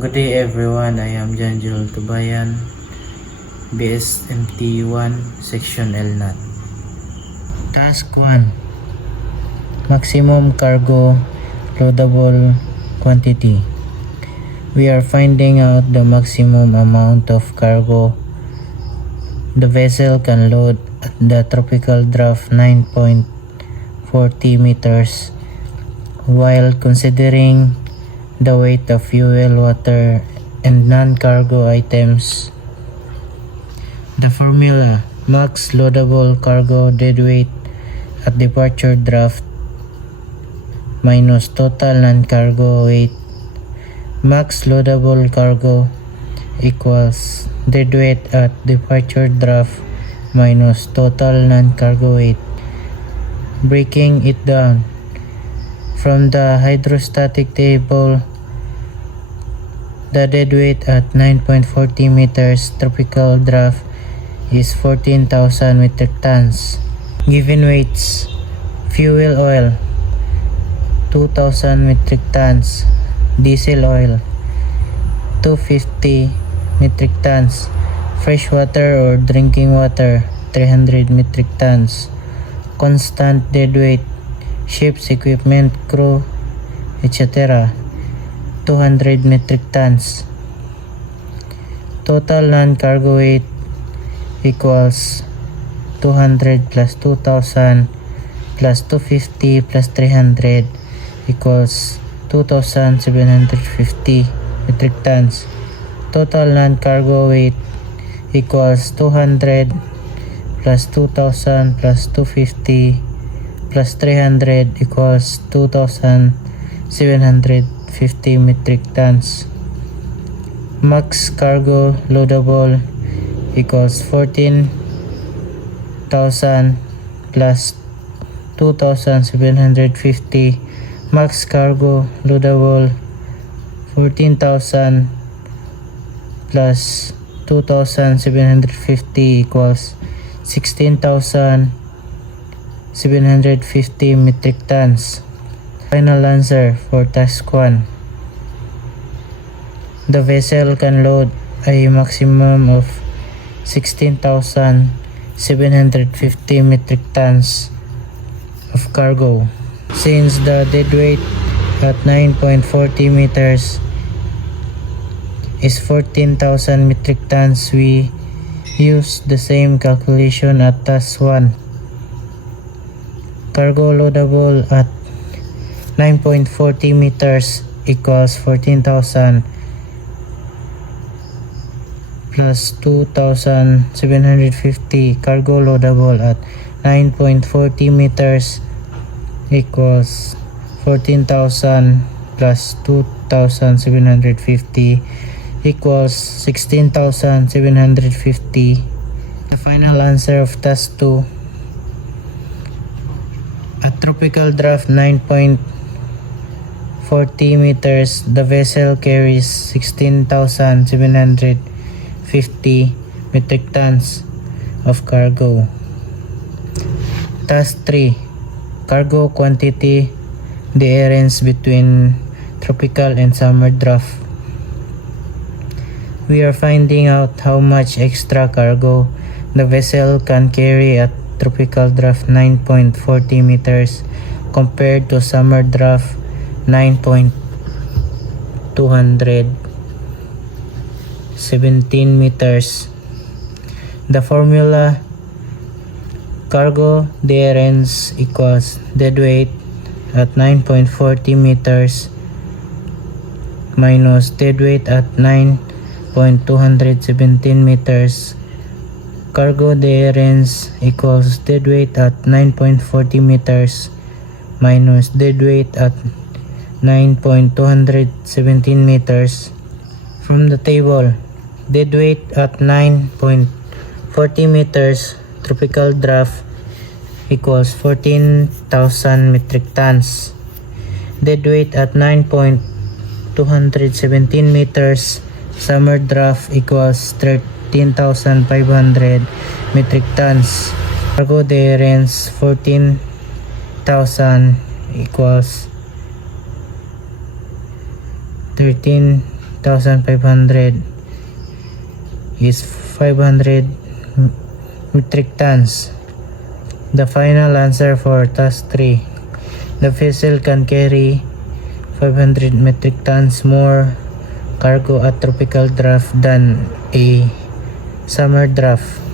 Good day everyone, I am Janjel Tubayan, BSMT1 Section LNAT. Task 1. Maximum cargo loadable quantity. We are finding out the maximum amount of cargo the vessel can load at the tropical draft 9.40 meters while considering the weight of fuel, water, and non-cargo items. The formula: max loadable cargo deadweight at departure draft minus total non-cargo weight. Max loadable cargo equals deadweight at departure draft minus total non-cargo weight. Breaking it down from the hydrostatic table, the deadweight at 9.40 meters tropical draft is 14,000 metric tons. Given weights: fuel oil 2,000 metric tons, diesel oil 250 metric tons, fresh water or drinking water 300 metric tons. Constant deadweight: ship's equipment, crew, etc. 200 metric tons. Total non-cargo weight equals 200 plus 2,000 plus 250 plus 300 equals 2,750 metric tons. Total non-cargo weight equals 200 plus 2,000 plus 250 plus 300 equals 2,750 metric tons. Max cargo loadable equals 14,000 plus 2,750. Max cargo loadable 14,000 plus 2,750 equals 16,750 metric tons. Final answer for task 1. The vessel can load a maximum of 16,750 metric tons of cargo. Since the deadweight at 9.40 meters is 14,000 metric tons, we use the same calculation at task 1. Cargo loadable at 9.40 meters equals 14,000 plus 2,750. Cargo loadable at 9.40 meters equals 14,000 plus 2,750 equals 16,750. The final answer of task 2. At tropical draft 9.40 meters, the vessel carries 16,750 metric tons of cargo. Task 3. Cargo quantity difference between tropical and summer draft. We are finding out how much extra cargo the vessel can carry at tropical draft 9.40 meters compared to summer draft 9.217 meters. The formula: cargo difference equals deadweight at 9.40 meters minus deadweight at 9.217 meters. Cargo difference equals deadweight at 9.40 meters minus deadweight at 9.217 meters. From the table, deadweight at 9.40 meters tropical draft equals 14,000 metric tons. Deadweight at 9.217 meters summer draft equals 13,500 metric tons. Cargo difference 14,000 equals 13 3,500 is 500 metric tons. The final answer for task 3. The vessel can carry 500 metric tons more cargo at tropical draft than a summer draft.